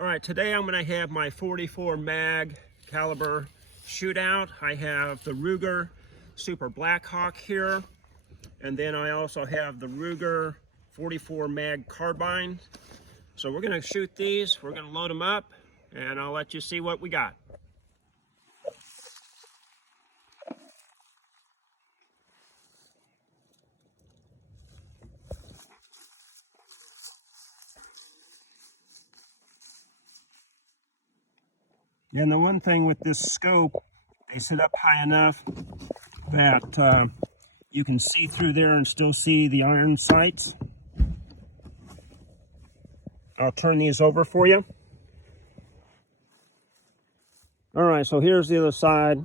All right, today I'm going to have my 44 mag caliber shootout. I have the Ruger Super Blackhawk here, and then I also have the Ruger 44 mag Carbine. So we're going to shoot these, we're going to load them up, and I'll let you see what we got. And the one thing with this scope, they sit up high enough that you can see through there and still see the iron sights. I'll turn these over for you. All right, so here's the other side.